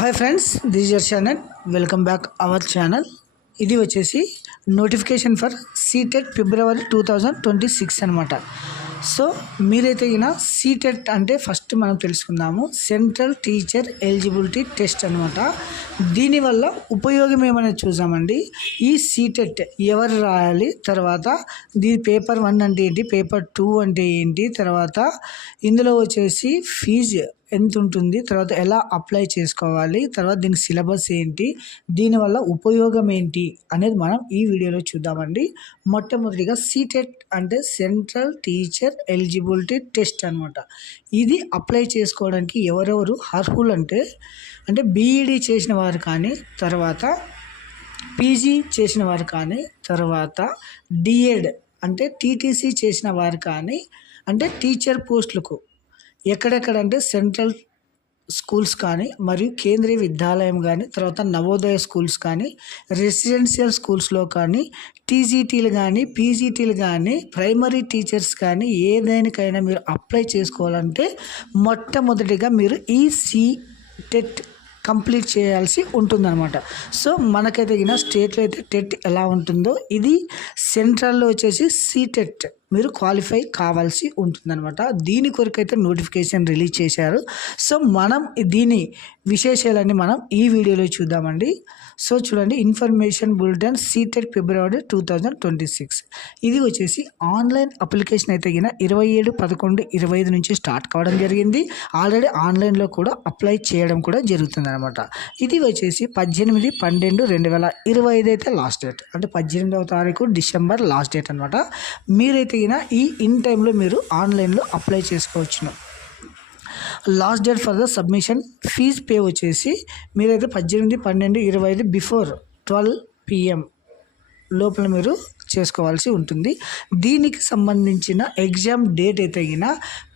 Hi friends, this is your channel. Welcome back our channel. ఇది వచ్చేసి notification for CTET ఫిబ్రవరి 2026 అనమాట. So మీరైతే ఈయన సీటెట్ అంటే ఫస్ట్ మనం తెలుసుకుందాము. సెంట్రల్ టీచర్ ఎలిజిబిలిటీ టెస్ట్ అనమాట. దీనివల్ల ఉపయోగం ఏమైనా చూసామండి. ఈ సీటెట్ ఎవరు రాయాలి, తర్వాత పేపర్ 1 అంటే ఏంటి, పేపర్ 2 అంటే ఏంటి, తర్వాత ఇందులో వచ్చేసి ఫీజు ఎంత ఉంటుంది, తర్వాత ఎలా అప్లై చేసుకోవాలి, తర్వాత దీని సిలబస్ ఏంటి, దీనివల్ల ఉపయోగం ఏంటి అనేది మనం ఈ వీడియోలో చూద్దామండి. మొట్టమొదటిగా సీటెట్ అంటే సెంట్రల్ టీచర్ ఎలిజిబిలిటీ టెస్ట్ అనమాట. ఇది అప్లై చేసుకోవడానికి ఎవరెవరు అర్హులు అంటే బీఈడి చేసిన వారు కానీ, తర్వాత పీజీ చేసిన వారు కానీ, తర్వాత డిఎడ్ అంటే టీటీసీ చేసిన వారు కానీ, అంటే టీచర్ పోస్టులకు ఎక్కడెక్కడంటే సెంట్రల్ స్కూల్స్ కానీ, మరియు కేంద్రీయ విద్యాలయం కానీ, తర్వాత నవోదయ స్కూల్స్ కానీ, రెసిడెన్షియల్ స్కూల్స్లో కానీ, టీజీటీలు కానీ, పీజీటీలు కానీ, ప్రైమరీ టీచర్స్ కానీ ఏదైనాకైనా మీరు అప్లై చేసుకోవాలంటే మొట్టమొదటిగా మీరు ఈ సీటెట్ కంప్లీట్ చేయాల్సి ఉంటుందన్నమాట. సో మనకైతే ఈయన స్టేట్లో అయితే టెట్ ఎలా ఉంటుందో, ఇది సెంట్రల్లో వచ్చేసి సీటెట్ మీరు క్వాలిఫై కావాల్సి ఉంటుందన్నమాట. దీని కొరకైతే నోటిఫికేషన్ రిలీజ్ చేశారు. సో మనం దీని విశేషాలన్నీ మనం ఈ వీడియోలో చూద్దామండి. సో చూడండి, ఇన్ఫర్మేషన్ బులెటిన్ సీటెట్ ఫిబ్రవరి 2026. ఇది వచ్చేసి ఆన్లైన్ అప్లికేషన్ అయితే కింద 27/11/25 నుంచి స్టార్ట్ కావడం జరిగింది. ఆల్రెడీ ఆన్లైన్లో కూడా అప్లై చేయడం కూడా జరుగుతుంది అనమాట. ఇది వచ్చేసి 18/12/2025 అయితే లాస్ట్ డేట్, అంటే 18వ తారీఖు డిసెంబర్ లాస్ట్ డేట్ అనమాట. మీరైతే ఈ ఇన్ టైంలో మీరు ఆన్లైన్లో అప్లై చేసుకోవచ్చును. Last date for the submission fee pay వచ్చేసి మీరైతే 18/12/25 బిఫోర్ 12 PM లోపల మీరు చేసుకోవాల్సి ఉంటుంది. దీనికి సంబంధించిన ఎగ్జామ్ డేట్ అయితే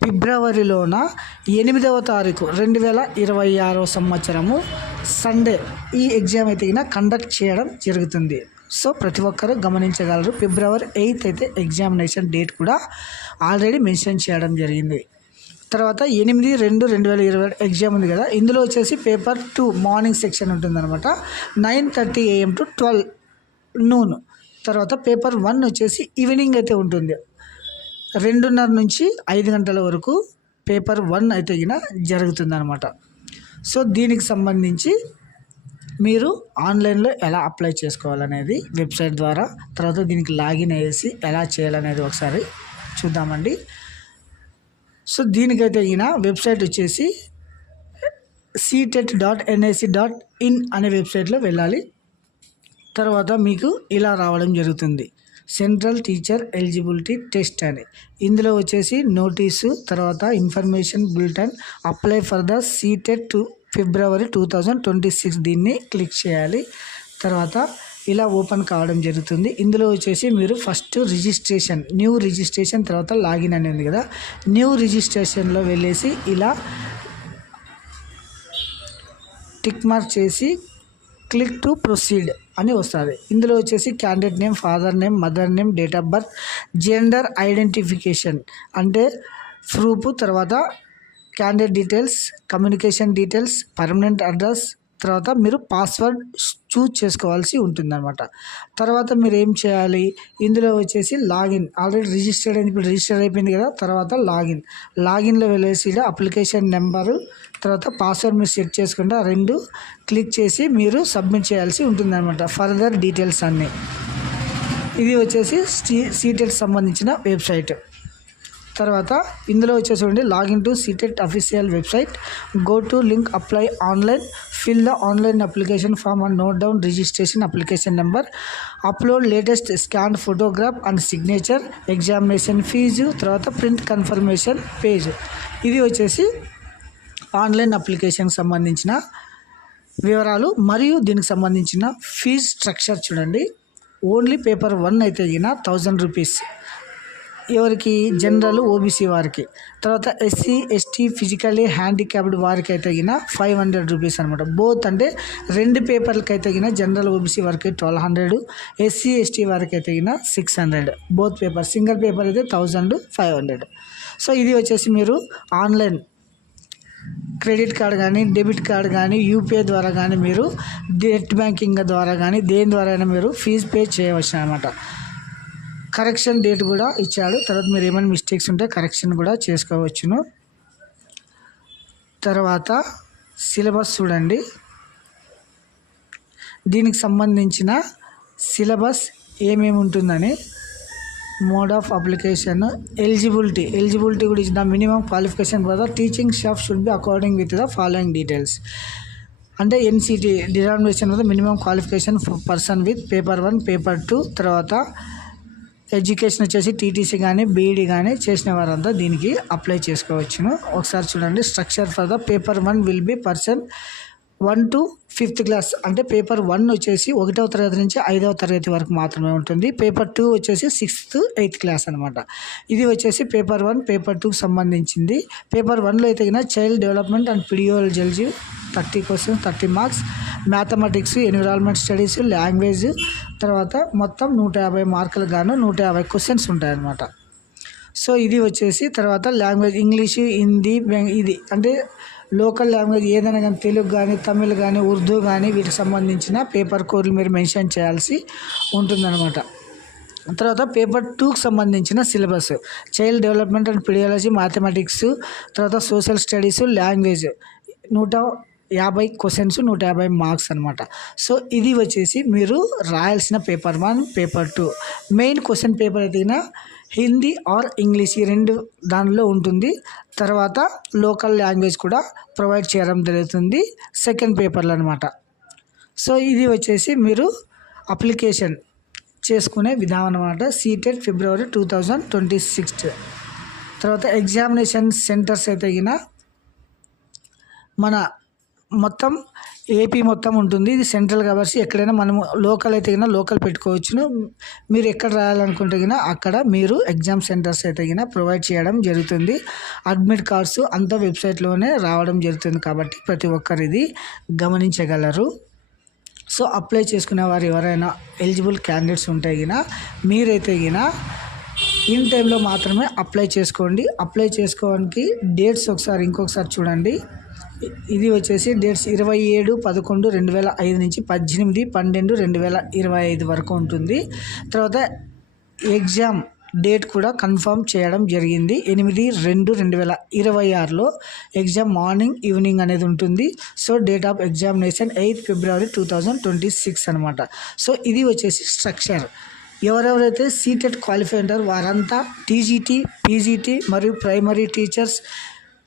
ఫిబ్రవరిలోన 8వ తారీఖు 2026 సంవత్సరము సండే ఈ ఎగ్జామ్ అయితే కండక్ట్ చేయడం జరుగుతుంది. సో ప్రతి ఒక్కరూ గమనించగలరు. ఫిబ్రవరి 8 అయితే ఎగ్జామినేషన్ డేట్ కూడా ఆల్రెడీ మెన్షన్ చేయడం జరిగింది. తర్వాత 8/2/2020 ఎగ్జామ్ ఉంది కదా, ఇందులో వచ్చేసి పేపర్ 2 మార్నింగ్ సెక్షన్ ఉంటుందన్నమాట. 9:30 AM to 12 noon. తర్వాత పేపర్ 1 వచ్చేసి ఈవినింగ్ అయితే ఉంటుంది. 2:30 నుంచి 5 గంటల వరకు పేపర్ 1 అయితే జరుగుతుంది అనమాట. సో దీనికి సంబంధించి మీరు ఆన్లైన్లో ఎలా అప్లై చేసుకోవాలనేది వెబ్సైట్ ద్వారా, తర్వాత దీనికి లాగిన్ అయ్యేసి ఎలా చేయాలనేది ఒకసారి చూద్దామండి. సో దీనికైతే వెబ్సైట్ వచ్చేసి ctet.nic.in అనే వెబ్సైట్లో వెళ్ళాలి. తర్వాత మీకు ఇలా రావడం జరుగుతుంది, సెంట్రల్ టీచర్ ఎలిజిబిలిటీ టెస్ట్ అని. ఇందులో వచ్చేసి నోటీసు, తర్వాత information bulletin, apply for the CTET to February 2026 దీన్ని క్లిక్ చేయాలి. తర్వాత ఇలా ఓపెన్ కావడం జరుగుతుంది. ఇందులో వచ్చేసి మీరు ఫస్ట్ రిజిస్ట్రేషన్, న్యూ రిజిస్ట్రేషన్, తర్వాత లాగిన్ అని ఉంది కదా, న్యూ రిజిస్ట్రేషన్లో వెళ్ళేసి ఇలా టిక్ మార్క్ చేసి క్లిక్ టు ప్రొసీడ్ అని వస్తుంది. ఇందులో వచ్చేసి candidate name, father name, mother name, date of birth, gender identification అంటే ప్రూఫ్, తర్వాత candidate details, communication details, permanent address, తర్వాత మీరు పాస్వర్డ్ చూజ్ చేసుకోవాల్సి ఉంటుందన్నమాట. తర్వాత మీరు ఏం చేయాలి, ఇందులో వచ్చేసి లాగిన్, ఆల్రెడీ రిజిస్టర్డ్ అయింది, ఇప్పుడు రిజిస్టర్ అయిపోయింది కదా, తర్వాత లాగిన్లో వెళ్ళేసి అప్లికేషన్ నెంబరు, తర్వాత పాస్వర్డ్ మీరు సెట్ చేసుకుంటే 2 క్లిక్ చేసి మీరు సబ్మిట్ చేయాల్సి ఉంటుందన్నమాట. ఫర్దర్ డీటెయిల్స్ అన్నీ. ఇది వచ్చేసి సీటెట్ సంబంధించిన వెబ్సైట్. తర్వాత ఇందులో వచ్చేసి చూడండి, login to CTET official website, go to link, apply online, fill the online application form and note down registration application number, upload latest scan photograph and signature, examination fee, తర్వాత print confirmation page. ఇది వచ్చేసి online అప్లికేషన్కి సంబంధించిన వివరాలు మరియు దీనికి సంబంధించిన fee structure చూడండి. ఓన్లీ పేపర్ 1 అయితే 1000 రూపీస్ ఎవరికి, జనరల్ ఓబీసీ వారికి. తర్వాత SC ST ఫిజికల్లీ హ్యాండిక్యాప్డ్ వారికి అయితే 500 రూపీస్ అనమాట. బోత్ అంటే 2 పేపర్లకి అయితే జనరల్ ఓబీసీ వారికి 1200, SC ST వారికి అయితే 600. బోత్ పేపర్, సింగిల్ పేపర్ అయితే 1500. సో ఇది వచ్చేసి మీరు ఆన్లైన్ క్రెడిట్ కార్డ్ కానీ డెబిట్ కార్డ్ కానీ యూపీఐ ద్వారా కానీ మీరు నెట్ బ్యాంకింగ్ ద్వారా కానీ దేని ద్వారా అయినా మీరు ఫీజు పే చేయవచ్చు అనమాట. కరెక్షన్ డేట్ కూడా ఇచ్చాడు. తర్వాత మీరు ఏమైనా మిస్టేక్స్ ఉంటే కరెక్షన్ కూడా చేసుకోవచ్చును. తర్వాత సిలబస్ చూడండి. దీనికి సంబంధించిన సిలబస్ ఏమేమి ఉంటుందని, మోడ్ ఆఫ్ అప్లికేషన్, ఎలిజిబిలిటీ కూడా ఇచ్చిన minimum qualification for the teaching staff should be according with the following details. అంటే NCT denomination of the minimum qualification person with paper 1 paper 2. తర్వాత ఎడ్యుకేషన్ వచ్చేసి టీటీసీ కానీ బీఈడీ కానీ చేసిన వారంతా దీనికి అప్లై చేసుకోవచ్చును. ఒకసారి చూడండి. Structure for the paper 1 will be person 1 to 5th class. అంటే పేపర్ 1 వచ్చేసి 1వ తరగతి నుంచి 5వ తరగతి వరకు మాత్రమే ఉంటుంది. పేపర్ 2 వచ్చేసి 6th 8th క్లాస్ అనమాట. ఇది వచ్చేసి పేపర్ 1 పేపర్ 2కి సంబంధించింది. పేపర్ 1లో అయితే child development and pedagogy 30 questions 30 marks, mathematics, environment studies, language, తర్వాత మొత్తం 150 మార్కులు గాను 150 క్వశ్చన్స్ ఉంటాయన్నమాట. సో ఇది వచ్చేసి తర్వాత లాంగ్వేజ్ ఇంగ్లీషు, హిందీ, ఇది అంటే లోకల్ లాంగ్వేజ్ ఏదైనా కానీ తెలుగు కానీ తమిళ్ కానీ ఉర్దూ కానీ వీటికి సంబంధించిన పేపర్ కోడ్లు మీరు మెన్షన్ చేయాల్సి ఉంటుందన్నమాట. తర్వాత పేపర్ 2కి సంబంధించిన syllabus child development and pedagogy, mathematics, తర్వాత social studies, language 150 questions 150 marks అనమాట. సో ఇది వచ్చేసి మీరు రాయాల్సిన paper 1 paper 2. Main question paper అయితే హిందీ ఆర్ ఇంగ్లీష్ ఈ 2 దానిలో ఉంటుంది. తర్వాత లోకల్ లాంగ్వేజ్ కూడా ప్రొవైడ్ చేయడం జరుగుతుంది సెకండ్ పేపర్లో అనమాట. సో ఇది వచ్చేసి మీరు అప్లికేషన్ చేసుకునే విధానం అనమాట. సీటెట్ ఫిబ్రవరి 2026. తర్వాత ఎగ్జామినేషన్ సెంటర్స్ అయితే మన మొత్తం ఏపీ మొత్తం ఉంటుంది. ఇది సెంట్రల్ కాబట్టి ఎక్కడైనా మనము లోకల్ అయితే లోకల్ పెట్టుకోవచ్చును. మీరు ఎక్కడ రాయాలనుకుంటే అక్కడ మీరు ఎగ్జామ్ సెంటర్స్ అయితే ప్రొవైడ్ చేయడం జరుగుతుంది. అడ్మిట్ కార్డ్స్ అంతా వెబ్సైట్లోనే రావడం జరుగుతుంది కాబట్టి ప్రతి ఒక్కరు ఇది గమనించగలరు. సో అప్లై చేసుకునే వారు ఎవరైనా ఎలిజిబుల్ క్యాండిడేట్స్ ఉంటే మీరైతే ఇన్ టైంలో మాత్రమే అప్లై చేసుకోండి. అప్లై చేసుకోవడానికి డేట్స్ ఇంకొకసారి చూడండి. ఇది వచ్చేసి డేట్స్ 27/11/2005 నుంచి 18/12/2025 వరకు ఉంటుంది. తర్వాత ఎగ్జామ్ డేట్ కూడా కన్ఫర్మ్ చేయడం జరిగింది. 8/2/2026లో ఎగ్జామ్ మార్నింగ్ ఈవినింగ్ అనేది ఉంటుంది. So date of examination 8th February 2026 అనమాట. సో ఇది వచ్చేసి స్ట్రక్చర్. ఎవరెవరైతే సీటెట్ క్వాలిఫై ఉంటారో వారంతా టీజీటీ, పీజీటీ మరియు ప్రైమరీ టీచర్స్,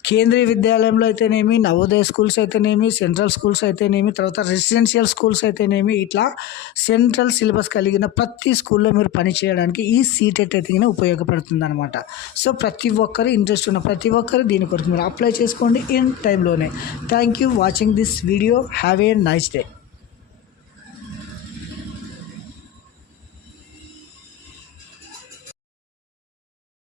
కేంద్రీయ విద్యాలయంలో అయితేనేమి, నవోదయ స్కూల్స్ అయితేనేమి, సెంట్రల్ స్కూల్స్ అయితేనేమి, తర్వాత రెసిడెన్షియల్ స్కూల్స్ అయితేనేమి, ఇట్లా సెంట్రల్ సిలబస్ కలిగిన ప్రతి స్కూల్లో మీరు పనిచేయడానికి ఈ సీటెట్ అయితే ఉపయోగపడుతుంది అనమాట. సో ప్రతి ఒక్కరు ఇంట్రెస్ట్ ఉన్న ప్రతి ఒక్కరు దీని కొరకు మీరు అప్లై చేసుకోండి ఇన్ టైంలోనే. Thank you watching this video. Have a nice day.